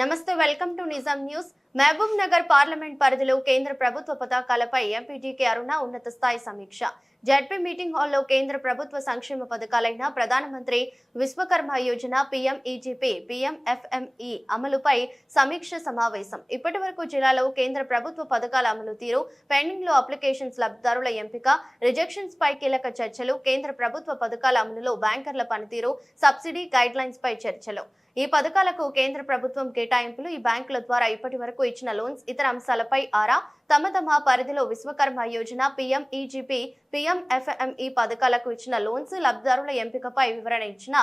నమస్తే welcome to Nizam news. Mahabubnagar parliament పరిధిలో కేంద్ర ప్రభుత్వ పథకాలపై ఎంపీటీకే అరుణ ఉన్నత స్థాయి సమీక్ష. జడ్పీ మీటింగ్ హాల్లో కేంద్ర ప్రభుత్వ సంక్షేమ పథకాలైన ప్రధానమంత్రి విశ్వకర్మ యోజన పీఎంఈజీపీ పీఎంఎఫ్ఎంఈ అమలుపై సమీక్ష సమావేశం. ఇప్పటి వరకు జిల్లాలో కేంద్ర ప్రభుత్వ పథకాల అమలు తీరు పెండింగ్లో అప్లికేషన్స్ లబ్ధిదారుల ఎంపిక రిజెక్షన్స్ పై కీలక చర్చలు కేంద్ర ప్రభుత్వ పథకాల అమలులో బ్యాంకర్ల పనితీరు సబ్సిడీ గైడ్ లైన్స్ పై చర్చలు. ఈ పథకాలకు కేంద్ర ప్రభుత్వం కేటాయింపులు ఈ బ్యాంకుల ద్వారా ఇప్పటి వరకు ఇచ్చిన లోన్స్ ఇతర అంశాలపై ఆరా తమ తమ పరిధిలో Vishwakarma Yojana PM EGP PM FME పథకాలకు ఇచ్చిన లోన్స్ లబ్ధిదారుల ఎంపికపై వివరణ ఇచ్చిన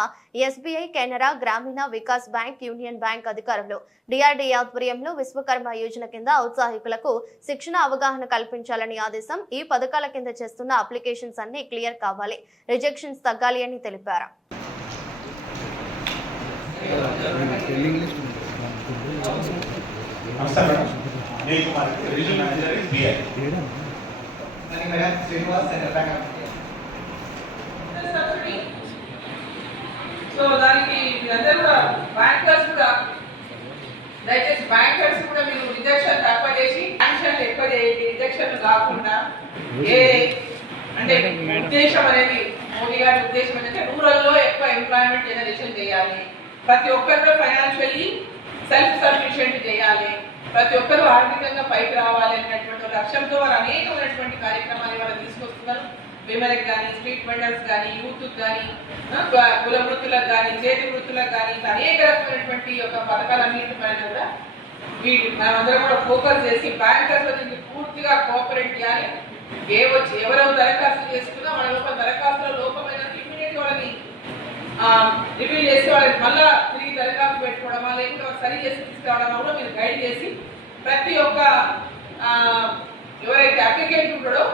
SBI Canara Grameena Vikas bank union bank అధికారులు డిఆర్డీ ఆధ్వర్యంలో విశ్వకర్మ యోజన కింద ఔత్సాహికులకు శిక్షణ అవగాహన కల్పించాలని ఆదేశం ఈ పథకాల కింద చేస్తున్న అప్లికేషన్స్ అన్ని క్లియర్ కావాలి. రిజెక్షన్స్ తగ్గాలి అని తెలిపారు. నమస్తే madam. Kumar manager BI. Subsidy so దానికి మీరందరూ కూడా బ్యాంకర్స్ కూడా దయచేసి బ్యాంకర్స్ కూడా మీరు రిజెక్షన్ తక్కువ చేసి శాంక్షన్లు ఎక్కువ చేయండి. రిజెక్షన్ కాకుండా ఏ అంటే ఉద్దేశం అనేది మోడీ గారి ఉద్దేశం ఏంటంటే రూరల్లో ఎక్కువ ఎంప్లాయ్మెంట్ జనరేషన్ చేయాలి. ప్రతి ఒక్కరు ఫైనాన్షియల్లీ సెల్ఫ్ సఫిషియెంట్ చేయాలి. ప్రతి ఒక్కరూ ఆర్థికంగా పైకి రావాలి అనేటువంటి లక్ష్యంతో వారు అనేకమైనటువంటి కార్యక్రమాలు ఇవాళ తీసుకొస్తున్నారు. విమెన్కి కానీ స్ట్రీట్ వెండర్స్ కానీ యూత్ కానీ కుల వృత్తులకు కానీ చేతి వృత్తులకు కానీ అనేక రకమైనటువంటి యొక్క పథకాలన్నింటి పైన కూడా వీటి మనమందరం కూడా ఫోకస్ చేసి బ్యాంకర్స్ దీనికి పూర్తిగా కోఆపరేట్ చేయాలి. ఏ వచ్చి ఎవరెవరు దరఖాస్తు చేసుకున్నా వాళ్ళ లోపల దరఖాస్తులో లోపమైన ఇమ్మీడియట్ వాళ్ళని రివీల్ చేసి వాళ్ళకి మళ్ళా తిరిగి దరఖాస్తు పెట్టుకోవడమా లేకుంటే వాళ్ళు సరి చేసి తీసుకురావడమా కూడా మీరు గైడ్ చేసి ప్రతి ఒక్క ఎవరైతే అప్లికెంట్ ఉంటాడో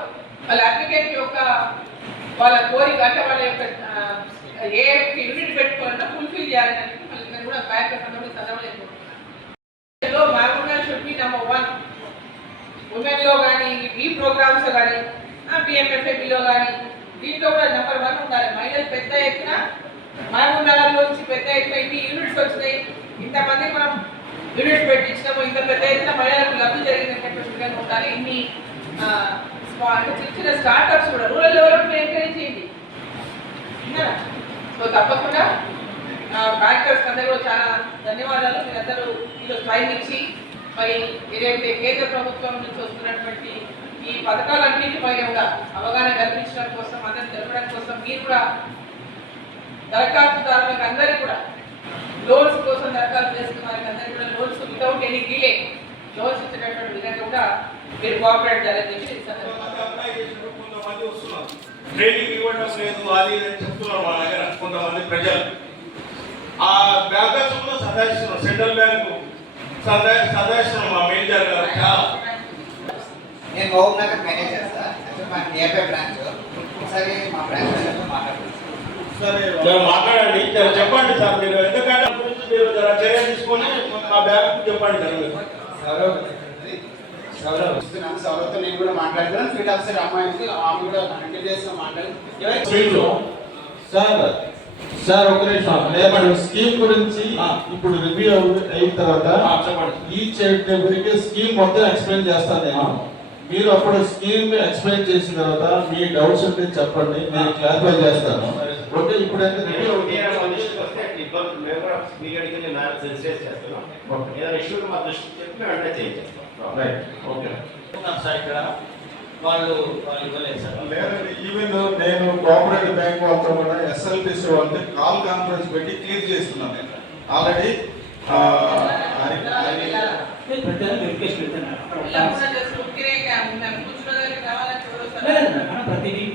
వాళ్ళ అప్లికెంట్ యొక్క వాళ్ళ కోరిక అంటే వాళ్ళ యొక్క ఏ యూనిట్ పెట్టుకోవాలన్నా ఫుల్ఫిల్ చేయాలని మళ్ళీ కూడా బ్యాంక్ చదవలేదు చదవలేకపోతున్నాను Mahabubnagar should be number one ఉమెన్లో కానీ ఈ ప్రోగ్రామ్స్ కానీ పిఎంఎఫ్ఏబిలో కానీ దీంట్లో కూడా నెంబర్ వన్ ఉండాలి. మహిళలు పెద్ద ఎత్తున మహబూబ్ నుంచి పెద్ద ఎత్తున ఇన్ని యూనిట్స్ వచ్చినాయి. ఇంతమంది మనం యూనిట్ పెట్టించినాము ఇంత పెద్ద ఎత్తున మహిళలకు లబ్ధి జరిగినటువంటి విధంగా ఉండాలి ఇన్ని అంటే చిన్న చిన్న స్టార్ట్అప్స్ కూడా రూరల్ డెవలప్మెంట్ ఎంకరేజ్ చేయండి. సో తప్పకుండా బ్యాంకర్స్ అందరూ కూడా చాలా ధన్యవాదాలు. మీరందరూ ఈరోజు టైం ఇచ్చి మరి ఏదైతే కేంద్ర ప్రభుత్వం నుంచి వస్తున్నటువంటి ఈ పథకాలన్నింటిపై కూడా అవగాహన కల్పించడం కోసం అందరిని తెలపడం కోసం మీరు కూడా దరఖాస్తుదారులకు అందరికీ కూడా లోన్స్ కోసం దరఖాస్తు చేసుకున్న వారికి అందరికీ లోన్స్ ఇచ్చినటువంటి విధంగా కూడా మీరు కోఆపరేట్ చేయాలని చెప్పి కొంతమంది వస్తున్నారు. ట్రైనింగ్ ఇవ్వడం లేదు అది చెప్తున్నారు మా దగ్గర కొంతమంది ప్రజలు. ఆ బ్యాంకర్స్ కూడా సదాయిస్తున్నారు సెంట్రల్ బ్యాంకు. సదా సదాయిస్తున్నారు మా మేనేజర్ గారు చాలా. నేను మహబూబ్ నగర్ మేనేజర్ సార్ మా నియర్ బై బ్రాంచ్. ఒకసారి మా బ్రాంచ్ మాట్లాడుతున్నాను సరే మాట్లాడండి. చెప్పండి సార్ మీరు మీరు చర్య తీసుకొని మా బ్యాంకు చెప్పండి సౌరవ్తో నేను కూడా మాట్లాడుతున్నాను ఫీల్డ్ ఆఫీసర్ అమ్మాయి ఆమె కూడా హండ్రెడ్ డేస్లో మాట్లాడి స్పీడ్లో. సార్ సార్ ఒక నిమిషం నేను స్కీమ్ గురించి ఇప్పుడు రివ్యూ అయిన తర్వాత ఈ ఎవరికి స్కీమ్ మొత్తం ఎక్స్ప్లెయిన్ చేస్తాను నేను మీరు అప్పుడు స్కీమ్ ఎక్స్ప్లెయిన్ చేసిన తర్వాత మీ డౌట్స్ ఉంటే చెప్పండి నేను క్లారిఫై చేస్తాను ఓకే ఇప్పుడైతే రివ్యూ అవుతుంది రైట్ ఓకే సార్ ఇక్కడ వాళ్ళు వాళ్ళు ఇవ్వలేదు సార్ లేదండి ఈవెన్ నేను కోఆపరేటివ్ బ్యాంక్ వాళ్ళతో కూడా ఎస్ఎల్బిసి వాళ్ళకి కాల్ కాన్ఫరెన్స్ పెట్టి క్లియర్ చేస్తున్నాను నేను ఆల్రెడీ పెట్టాను పెట్టాను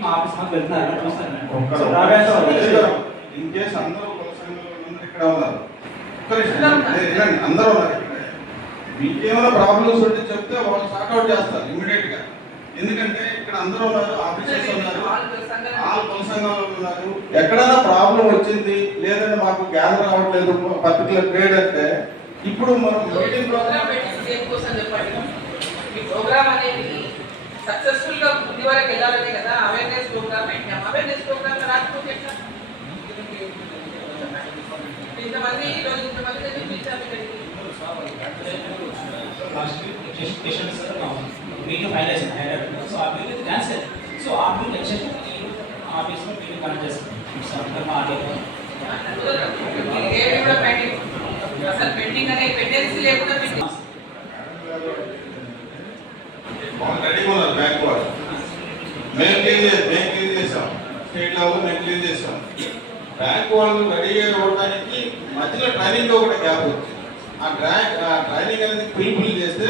మా ఆఫీస్ మాకు వెళ్తున్నారు చూస్తాను ఇన్ కేసు అందరూ ఇక్కడ ఉన్నారు. అందరూ ఉన్నారు మీకేమైనా ప్రాబ్లమ్స్ ఉంటే చెప్తే వాళ్ళు సార్ట్అవుట్ చేస్తారు ఇమీడియట్గా. ఎందుకంటే ఇక్కడ అందరూ ఉన్నారు ఆఫీసర్స్ ఉన్నారు ఆల్ కుల సంఘాలు. ఉన్నారు. ఎక్కడైనా ప్రాబ్లం వచ్చింది లేదంటే మాకు గ్యాదర్ అవ్వట్లేదు పర్టికులర్ గ్రేడ్ అంటే ఇప్పుడు మనం మీటింగ్ ప్రోగ్రామ్ దేనికోసం చెప్పండి? ఈ ప్రోగ్రామ్ అనేది సక్సెస్ఫుల్గా ముందు వరకు వెళ్ళాలనే కదా అవేర్నెస్ ప్రోగ్రామ్ పెట్టాం అవేర్నెస్ ప్రోగ్రామ్ రాకపోతే హైదరాబాద్ సో ఆ బిల్ క్యాన్సిల్ సో ఆ బిల్ నెక్స్ట్ ఆఫీస్లో మీటింగ్ కనెక్ట్ చేస్తాం అసలు పెండింగ్ అనే పెండెన్సీ లేకుండా మేము క్లీన్ చేసాం మేము క్లీన్ చేసాం స్టేట్ లెవెల్ మేము క్లీన్ చేసాం బ్యాంక్ వాళ్ళు రెడీగా ఇవ్వడానికి మధ్యలో ట్రైనింగ్లో కూడా గ్యాప్ వచ్చింది. ఆ ట్రైనింగ్ అనేది ఫుల్ ఫిల్ చేస్తే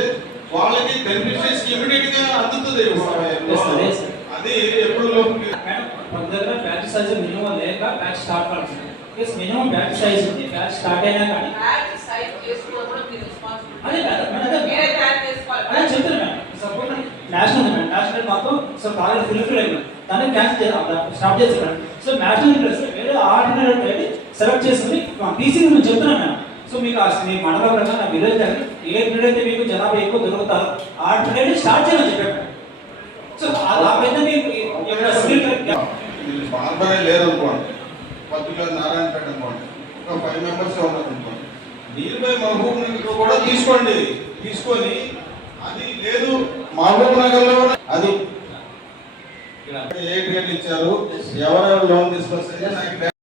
వాళ్ళకి బెనిఫిషియర్స్ ఇమీడియట్గా అందుతుంది. అది ఎప్పుడు దగ్గర బ్యాచ్ సైజ్ మినిమం లేక బ్యాచ్ స్టార్ట్ కావాల్సింది. ఎస్ మినిమం బ్యాచ్ సైజ్ ఉంది. బ్యాచ్ స్టార్ట్ అయినా కానీ యాడ్ సైట్ చేసుకోవడం కూడా మీ రెస్పాన్సిబిలిటీ అదే మేడం మన దగ్గర మీరే తయారు చేసుకోవాలి. అదే చెప్తాను మేడం సపోజ్ నేషనల్ నేషనల్ మొత్తం సో కాలేజ్ ఫుల్ ఫిల్ అయిపోయింది దాన్ని క్యాన్సిల్ చేయాలి స్టాప్ చేసి మేడం సో నేషనల్ ప్లస్ వేరే ఆర్డినరీ సెలెక్ట్ చేసుకుని టీసీ నేను చెప్తున్నాను మేడం. సో మీకు ఆ మీ మండల ప్రకారం నా విలేజ్ కానీ ఏ పీరియడ్ అయితే మీకు జనాభా ఎక్కువ దొరుకుతారు ఆ పీరియడ్ స్టార్ట్ చేయాలని చెప్పాను సో ఆ పెద్ద మీకు ఈ యొక్క స్కిల్ వీళ్ళు బార్బరే లేరు అనుకోండి పర్టికులర్ నారాయణపేట అనుకోండి. ఒక ఫైవ్ మెంబర్స్ ఉన్నారు అనుకోండి. నియర్ మహబూబ్ నగర్ కూడా తీసుకోండి. తీసుకొని అది లేదు మహబూబ్ నగర్లో అది. ఏ గ్రేడ్ ఇచ్చారు? ఎవరెవరు లోన్ తీసుకొస్తే నాకు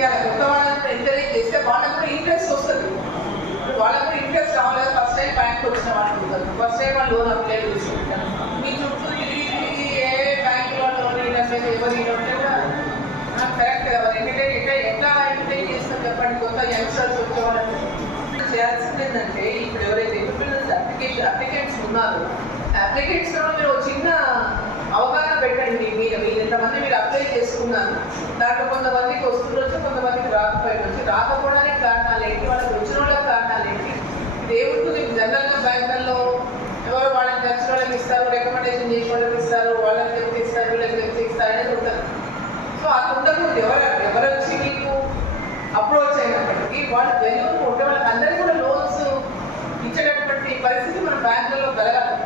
చేయాలి కొత్త వాళ్ళని ఎంకరేజ్ చేస్తే వాళ్ళకి కూడా ఇంట్రెస్ట్ వస్తుంది. ఇప్పుడు వాళ్ళకి కూడా ఇంట్రెస్ట్ రావాలి ఫస్ట్ టైం బ్యాంక్ వచ్చిన వాళ్ళు ఫస్ట్ టైం వాళ్ళు లోన్ అప్లై చేసుకుంటారు మీ చుట్టూ తిరిగి తిరిగి ఏ బ్యాంక్లో లోన్ ఇవ్వలేదు ఎవరు ఉంటే కూడా కరెక్ట్ కదా. మరి ఎందుకంటే ఎట్లా ఎట్లా ఎంకరేజ్ చేస్తారు చెప్పండి. కొత్త యంగ్స్టర్స్ వచ్చే వాళ్ళని. చేయాల్సింది ఏంటంటే ఇప్పుడు ఎవరైతే అప్లికేషన్ అప్లికెంట్స్ ఉన్నారో అప్లికెంట్స్లో మీరు చిన్న చేసుకున్నాను. దాంట్లో కొంతమందికి వస్తుండొచ్చు కొంతమందికి రాకపోయిండొచ్చు రాకపోవడానికి కారణాలు ఏంటి? వాళ్ళకి వచ్చిన వాళ్ళకి కారణాలు ఏంటి? దేవుడికి జనరల్గా బ్యాంకుల్లో ఎవరు వాళ్ళని నచ్చిన వాళ్ళకి ఇస్తారు రికమెండేషన్ చేసిన వాళ్ళకి ఇస్తారు వాళ్ళకి చెప్తే ఇస్తారు వీళ్ళకి చెప్తే ఇస్తారు అనేది ఉంటుంది. సో అది ఉండకూడదు ఎవరు ఎవరు వచ్చి మీకు అప్రోచ్ అయినప్పటికీ వాళ్ళు జన్యులకు ఉంటే వాళ్ళకి అందరికీ కూడా లోన్స్ ఇచ్చేటటువంటి పరిస్థితి మన బ్యాంకులలో కలగాలి